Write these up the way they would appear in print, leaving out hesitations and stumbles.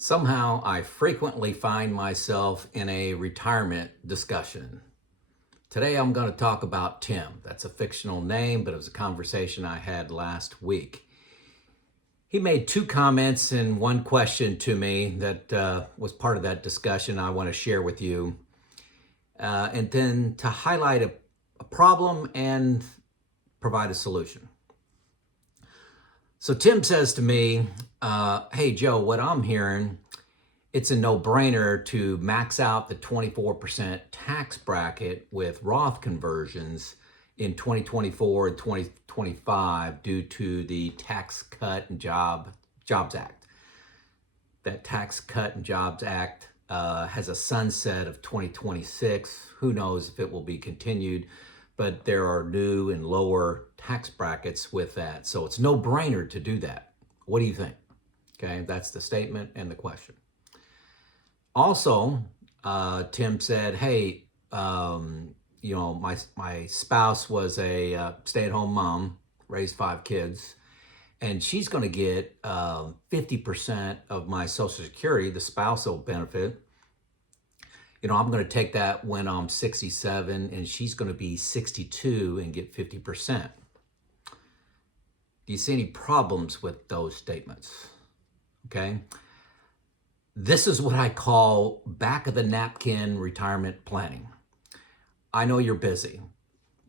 Somehow, I frequently find myself in a retirement discussion. Today, I'm going to talk about Tim. That's a fictional name, but it was a conversation I had last week. He made two comments and one question to me that was part of that discussion I want to share with you. And then to highlight a problem and provide a solution. So Tim says to me, hey, Joe, what I'm hearing, it's a no-brainer to max out the 24% tax bracket with Roth conversions in 2024 and 2025 due to the Tax Cut and Jobs Act. That Tax Cut and Jobs Act has a sunset of 2026. Who knows if it will be continued, but there are new and lower tax brackets with that. So it's no-brainer to do that. What do you think? Okay, that's the statement and the question. Also, Tim said, hey, my spouse was a stay-at-home mom, raised 5 kids, and she's going to get 50% of my Social Security, the spousal benefit. I'm going to take that when I'm 67 and she's going to be 62 and get 50%. Do you see any problems with those statements? Okay. This is what I call back of the napkin retirement planning. I know you're busy.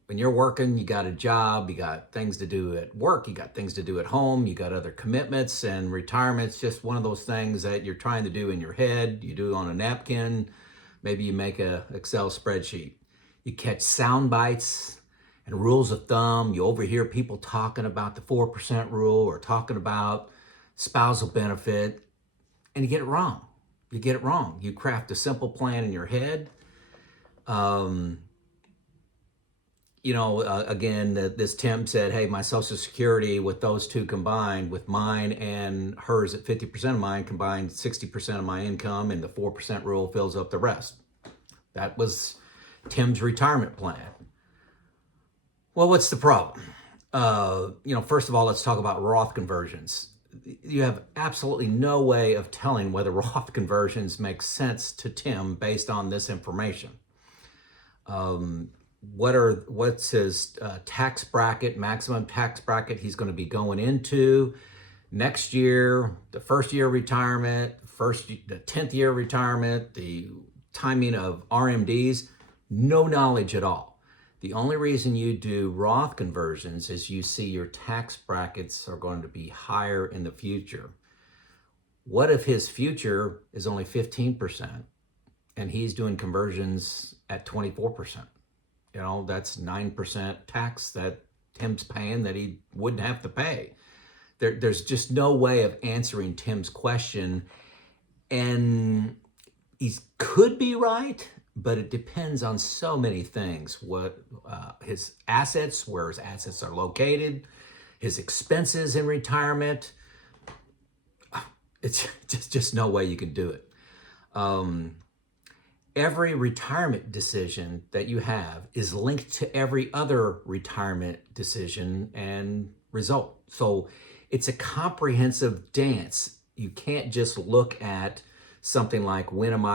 When you're working, you got a job, you got things to do at work, you got things to do at home, you got other commitments, and retirement's just one of those things that you're trying to do in your head. You do it on a napkin. Maybe you make an Excel spreadsheet. You catch sound bites and rules of thumb. You overhear people talking about the 4% rule or talking about spousal benefit, and you get it wrong. You get it wrong. You craft a simple plan in your head. This Tim said, hey, my Social Security with those two combined, with mine and hers at 50% of mine, combined 60% of my income, and the 4% rule fills up the rest. That was Tim's retirement plan. Well, what's the problem? First of all, let's talk about Roth conversions. You have absolutely no way of telling whether Roth conversions make sense to Tim based on this information. What's his tax bracket, maximum tax bracket he's going to be going into next year, the first year retirement, the 10th year retirement, the timing of RMDs, no knowledge at all. The only reason you do Roth conversions is you see your tax brackets are going to be higher in the future. What if his future is only 15% and he's doing conversions at 24%? That's 9% tax that Tim's paying that he wouldn't have to pay. There's just no way of answering Tim's question. And he could be right, but it depends on so many things. What his assets, where his assets are located, his expenses in retirement. It's just no way you can do it. Every retirement decision that you have is linked to every other retirement decision and result. So it's a comprehensive dance. You can't just look at something like when do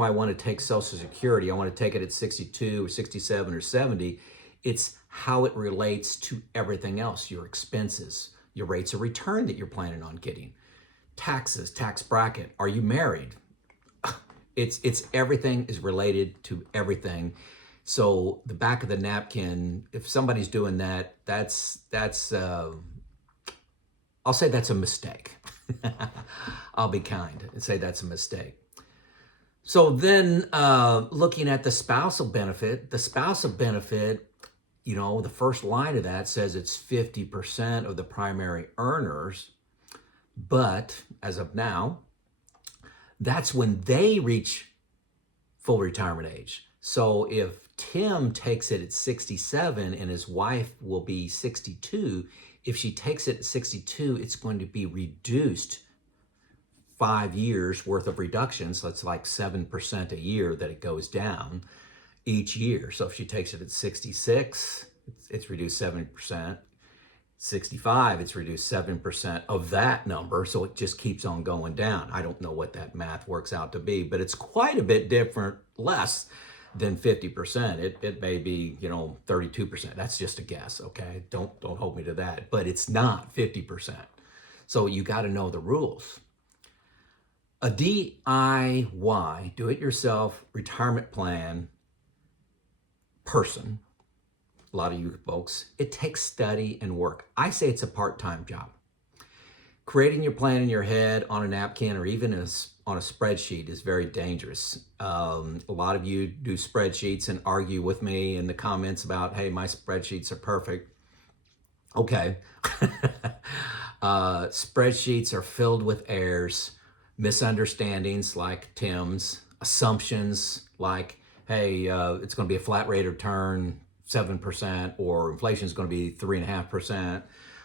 I want to take Social Security? I want to take it at 62 or 67 or 70. It's how it relates to everything else, your expenses, your rates of return that you're planning on getting, taxes, tax bracket. Are you married? It's everything is related to everything. So the back of the napkin, if somebody's doing that, that's I'll say that's a mistake. I'll be kind and say that's a mistake. So then looking at the spousal benefit, the first line of that says it's 50% of the primary earners. But as of now, that's when they reach full retirement age. So if Tim takes it at 67 and his wife will be 62, if she takes it at 62, it's going to be reduced 5 years worth of reduction. So it's like 7% a year that it goes down each year. So if she takes it at 66, it's reduced 70%. 65, it's reduced 7% of that number, so it just keeps on going down. I don't know what that math works out to be, but it's quite a bit different, less than 50%. It may be, 32%. That's just a guess, okay? Don't hold me to that, but it's not 50%. So you got to know the rules. A DIY, do-it-yourself retirement plan person, a lot of you folks, it takes study and work. I say it's a part-time job. Creating your plan in your head on a napkin or even on a spreadsheet is very dangerous. A lot of you do spreadsheets and argue with me in the comments about, hey, my spreadsheets are perfect. Okay. Spreadsheets are filled with errors, misunderstandings like Tim's, assumptions like, hey, it's going to be a flat rate of return, 7%, or inflation is going to be 3.5%.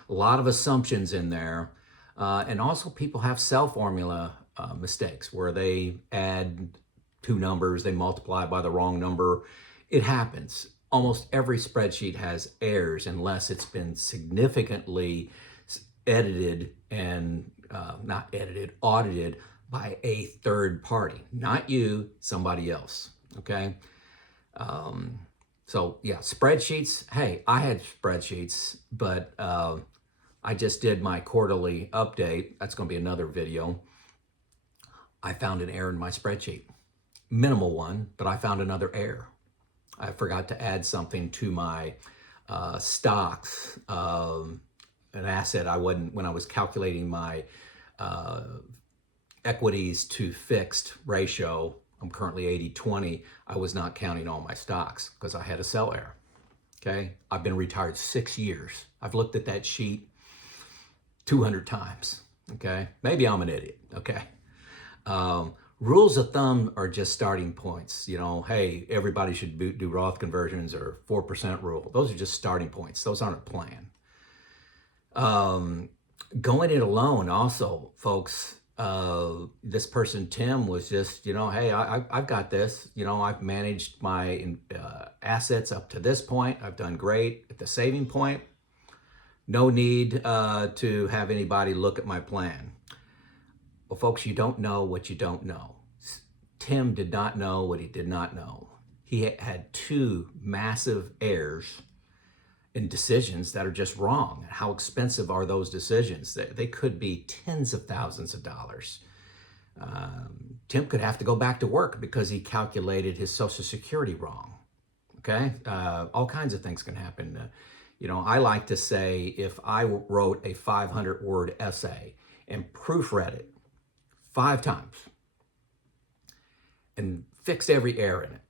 A lot of assumptions in there. And also people have cell formula mistakes where they add two numbers, they multiply by the wrong number. It happens. Almost every spreadsheet has errors unless it's been significantly edited and audited by a third party. Not you, somebody else, okay? So yeah, spreadsheets, hey, I had spreadsheets, but I just did my quarterly update. That's going to be another video. I found an error in my spreadsheet. Minimal one, but I found another error. I forgot to add something to my stocks, an asset when I was calculating my equities to fixed ratio. I'm currently 80-20. I was not counting all my stocks because I had a sell error. Okay, I've been retired 6 years. I've looked at that sheet 200 times, okay? Maybe I'm an idiot, okay? Rules of thumb are just starting points. Hey, everybody should do Roth conversions or 4% rule. Those are just starting points. Those aren't a plan. Going it alone also, folks, this person, Tim, was just, hey, I've got this. I've managed my assets up to this point. I've done great at the saving point. No need to have anybody look at my plan. Well, folks, you don't know what you don't know. Tim did not know what he did not know. He had two massive errors in decisions that are just wrong. How expensive are those decisions? They could be tens of thousands of dollars. Tim could have to go back to work because he calculated his Social Security wrong. Okay? All kinds of things can happen. I like to say if I wrote a 500-word essay and proofread it 5 times and fixed every error in it,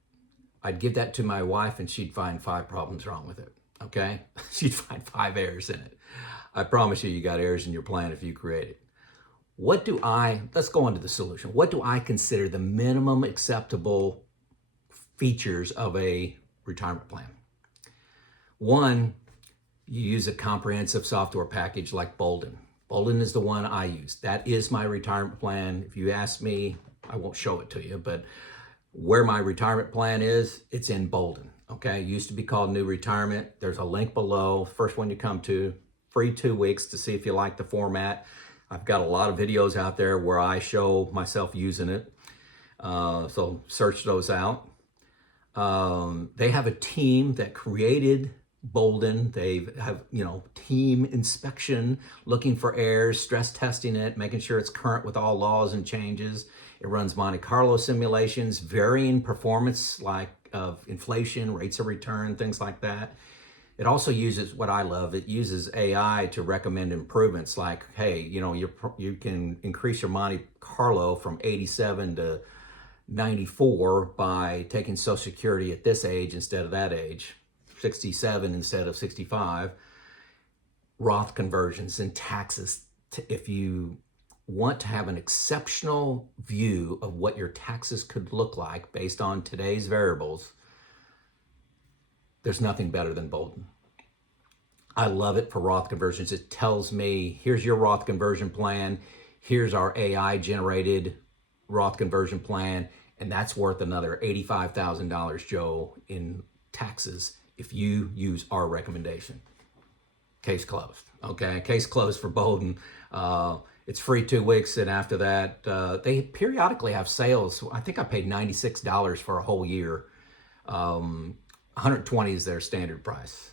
I'd give that to my wife and she'd find 5 problems wrong with it, okay? She'd find 5 errors in it. I promise you got errors in your plan if you create it. Let's go on to the solution. What do I consider the minimum acceptable features of a retirement plan? One, you use a comprehensive software package like BOLDIN. BOLDIN is the one I use. That is my retirement plan. If you ask me, I won't show it to you, but where my retirement plan is, it's in BOLDIN, okay? It used to be called New Retirement. There's a link below. First one you come to, free 2 weeks to see if you like the format. I've got a lot of videos out there where I show myself using it. So search those out. They have a team that created BOLDIN. They have, team inspection, looking for errors, stress testing it, making sure it's current with all laws and changes. It runs Monte Carlo simulations, varying performance like of inflation, rates of return, things like that. It also uses what I love. It uses AI to recommend improvements like, hey, you can increase your Monte Carlo from 87 to 94 by taking Social Security at this age instead of that age. 67 instead of 65, Roth conversions and taxes. If you want to have an exceptional view of what your taxes could look like based on today's variables, there's nothing better than BOLDIN. I love it for Roth conversions. It tells me, here's your Roth conversion plan, here's our AI generated Roth conversion plan, and that's worth another $85,000, Joe, in taxes if you use our recommendation. case closed. Okay, case closed for BOLDIN. It's free 2 weeks, and after that, they periodically have sales. I think I paid $96 for a whole year. 120 is their standard price.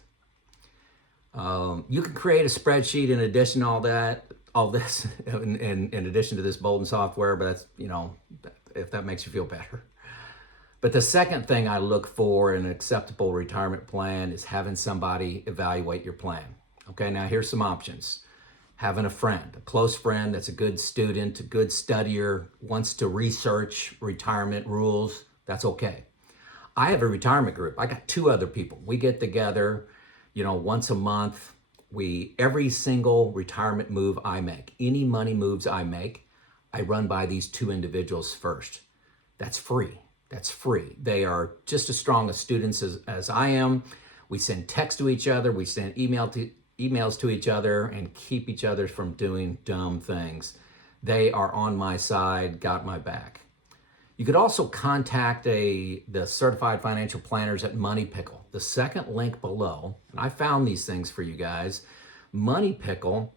You can create a spreadsheet in addition to all this, in addition to this BOLDIN software, but that's, if that makes you feel better. But the second thing I look for in an acceptable retirement plan is having somebody evaluate your plan. Okay, now here's some options. Having a friend, a close friend that's a good student, a good studier, wants to research retirement rules, that's okay. I have a retirement group. I got 2 other people. We get together, once a month. Every single retirement move I make, any money moves I make, I run by these 2 individuals first. That's free. That's free. They are just as strong as students as I am. We send text to each other. We send emails to each other and keep each other from doing dumb things. They are on my side, got my back. You could also contact the certified financial planners at Pickle. The second link below, and I found these things for you guys. Pickle,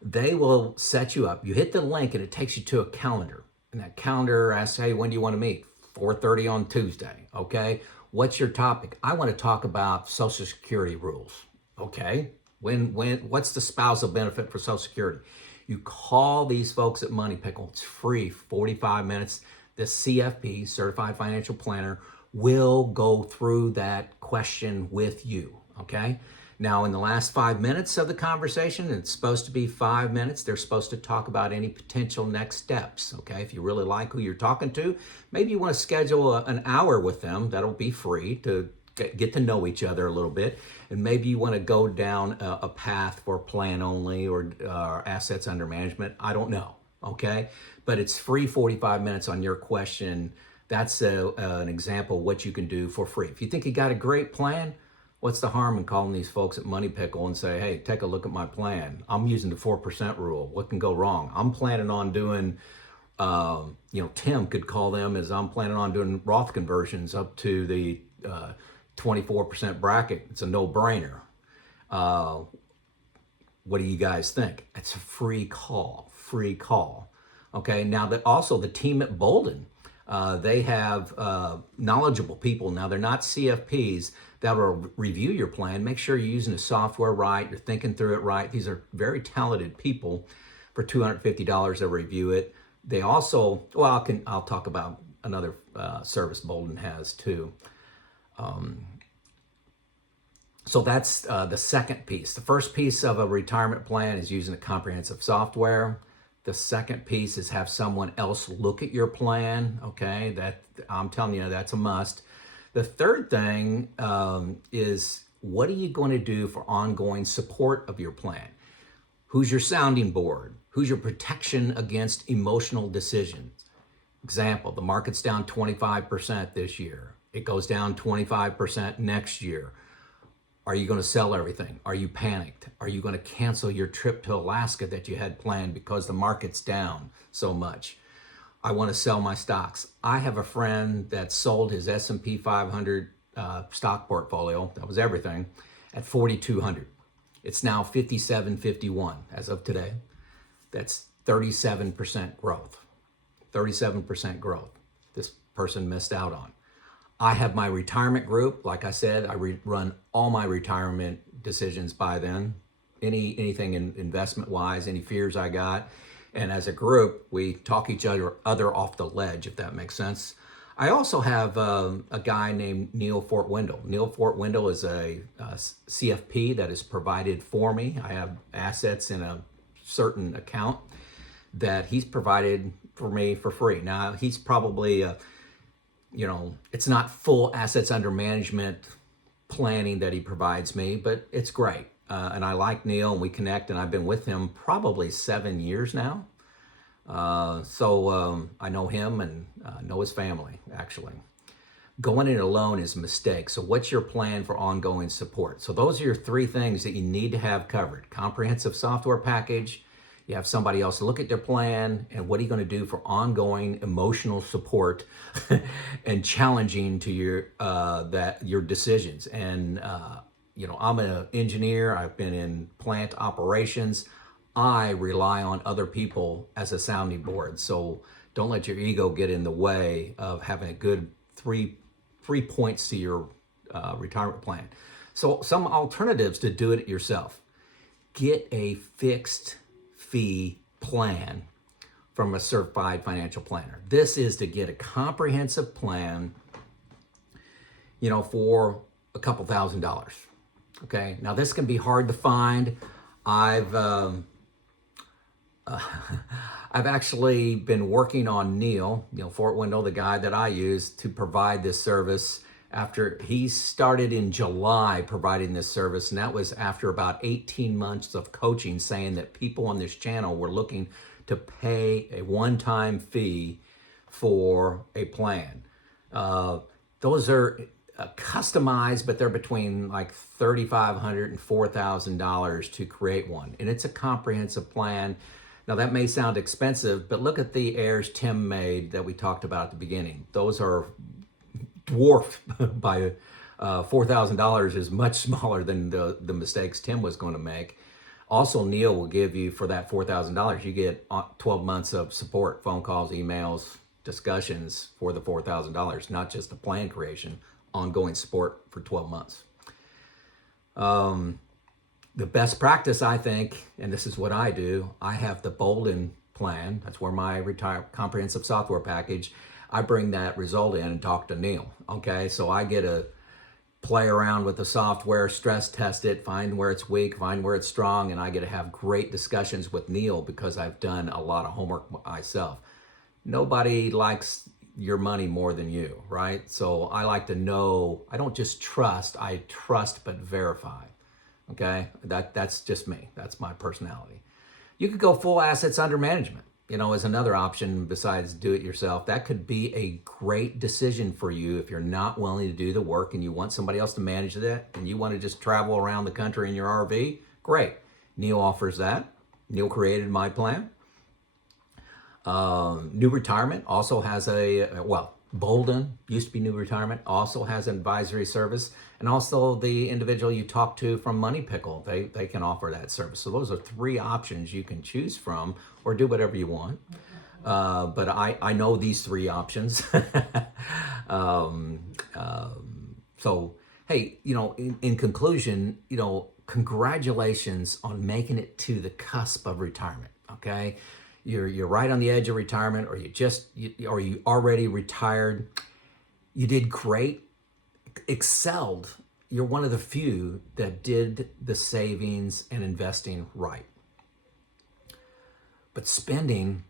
they will set you up. You hit the link and it takes you to a calendar. And that calendar asks, hey, when do you want to meet? 4:30 on Tuesday, okay? What's your topic? I want to talk about Social Security rules, okay? What's the spousal benefit for Social Security? You call these folks at Pickle. It's free, 45 minutes. The CFP, Certified Financial Planner, will go through that question with you, okay? Now, in the last 5 minutes of the conversation, it's supposed to be 5 minutes, they're supposed to talk about any potential next steps, okay? If you really like who you're talking to, maybe you want to schedule an hour with them. That'll be free to get to know each other a little bit. And maybe you want to go down a path for plan only or assets under management. I don't know, okay? But it's free 45 minutes on your question. That's an example of what you can do for free. If you think you got a great plan, what's the harm in calling these folks at Pickle and say, hey, take a look at my plan. I'm using the 4% rule. What can go wrong? I'm planning on doing, Tim could call them as I'm planning on doing Roth conversions up to the 24% bracket. It's a no-brainer. What do you guys think? It's a free call. Okay, now also the team at BOLDIN, they have knowledgeable people. Now, they're not CFPs that will review your plan. Make sure you're using the software right, you're thinking through it right. These are very talented people. For $250, they'll review it. They also, I'll talk about another service BOLDIN has too. So that's the second piece. The first piece of a retirement plan is using a comprehensive software. The second piece is have someone else look at your plan, okay? That, I'm telling you, that's a must. The third thing is, what are you going to do for ongoing support of your plan? Who's your sounding board? Who's your protection against emotional decisions? Example, the market's down 25% this year. It goes down 25% next year. Are you going to sell everything? Are you panicked? Are you going to cancel your trip to Alaska that you had planned because the market's down so much? I want to sell my stocks. I have a friend that sold his S&P 500 stock portfolio, that was everything, at 4,200. It's now 57.51 as of today. That's 37% growth. 37% growth this person missed out on. I have my retirement group. Like I said, I run all my retirement decisions by them. Anything investment-wise, any fears I got. And as a group, we talk each other off the ledge, if that makes sense. I also have a guy named Neil Fort Wendell. Neil Fort Wendell is a CFP that is provided for me. I have assets in a certain account that he's provided for me for free. Now, he's probably it's not full assets under management planning that he provides me, but it's great. And I like Neil, and we connect, and I've been with him probably 7 years now. So I know him and know his family, actually. Going it alone is a mistake. So what's your plan for ongoing support? So those are your 3 things that you need to have covered. Comprehensive software package, you have somebody else look at their plan, and what are you going to do for ongoing emotional support and challenging to your decisions. And I'm an engineer. I've been in plant operations. I rely on other people as a sounding board. So don't let your ego get in the way of having a good three points to your retirement plan. So some alternatives to do it yourself. Get a fixed fee plan from a certified financial planner. This is to get a comprehensive plan, for a couple $1,000s. Okay, now this can be hard to find. I've actually been working on Neil, Fort Wendell, the guy that I use to provide this service. After he started in July providing this service, and that was after about 18 months of coaching, saying that people on this channel were looking to pay a one-time fee for a plan. Those are customized, but they're between like $3,500 and $4,000 to create one. And it's a comprehensive plan. Now that may sound expensive, but look at the errors Tim made that we talked about at the beginning. Those are dwarfed by $4,000 is much smaller than the mistakes Tim was going to make. Also, Neil will give you, for that $4,000, you get 12 months of support, phone calls, emails, discussions for the $4,000, not just a plan creation, ongoing support for 12 months. The best practice, I think, and this is what I do, I have the BOLDIN plan. That's where my comprehensive software package, I bring that result in and talk to Neil. Okay, so I get to play around with the software, stress test it, find where it's weak, find where it's strong, and I get to have great discussions with Neil because I've done a lot of homework myself. Nobody likes your money more than you, right? So I like to know, I don't just trust, I trust but verify. Okay, that's just me. That's my personality. You could go full assets under management, as another option besides do it yourself. That could be a great decision for you if you're not willing to do the work and you want somebody else to manage that and you want to just travel around the country in your RV. Great. Neil offers that. Neil created my plan. New Retirement also has BOLDIN, used to be New Retirement, also has an advisory service. And also the individual you talk to from Pickle, they can offer that service. So those are 3 options you can choose from, or do whatever you want. But I know these 3 options. So, hey, in conclusion, congratulations on making it to the cusp of retirement, okay? You're right on the edge of retirement, or you already retired. You did great, excelled. You're one of the few that did the savings and investing right. But spending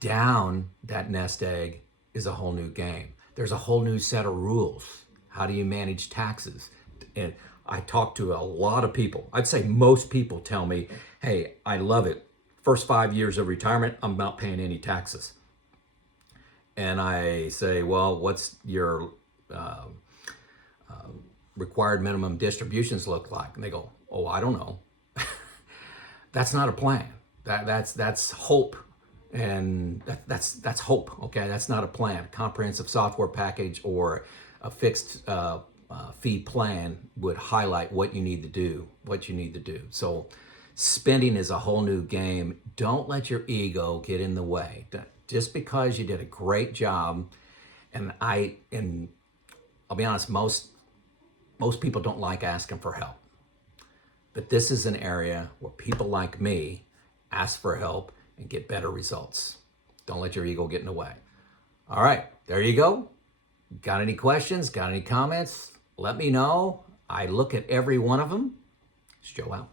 down that nest egg is a whole new game. There's a whole new set of rules. How do you manage taxes? And I talk to a lot of people. I'd say most people tell me, hey, I love it. First 5 years of retirement, I'm not paying any taxes. And I say, well, what's your required minimum distributions look like? And they go, oh, I don't know. That's not a plan. That's hope. And that's hope, okay? That's not a plan. Comprehensive software package or a fixed fee plan would highlight what you need to do, So spending is a whole new game. Don't let your ego get in the way. Just because you did a great job, and I'll be honest, most people don't like asking for help. But this is an area where people like me ask for help and get better results. Don't let your ego get in the way. All right, there you go. Got any questions? Got any comments? Let me know. I look at every one of them. It's Joe out.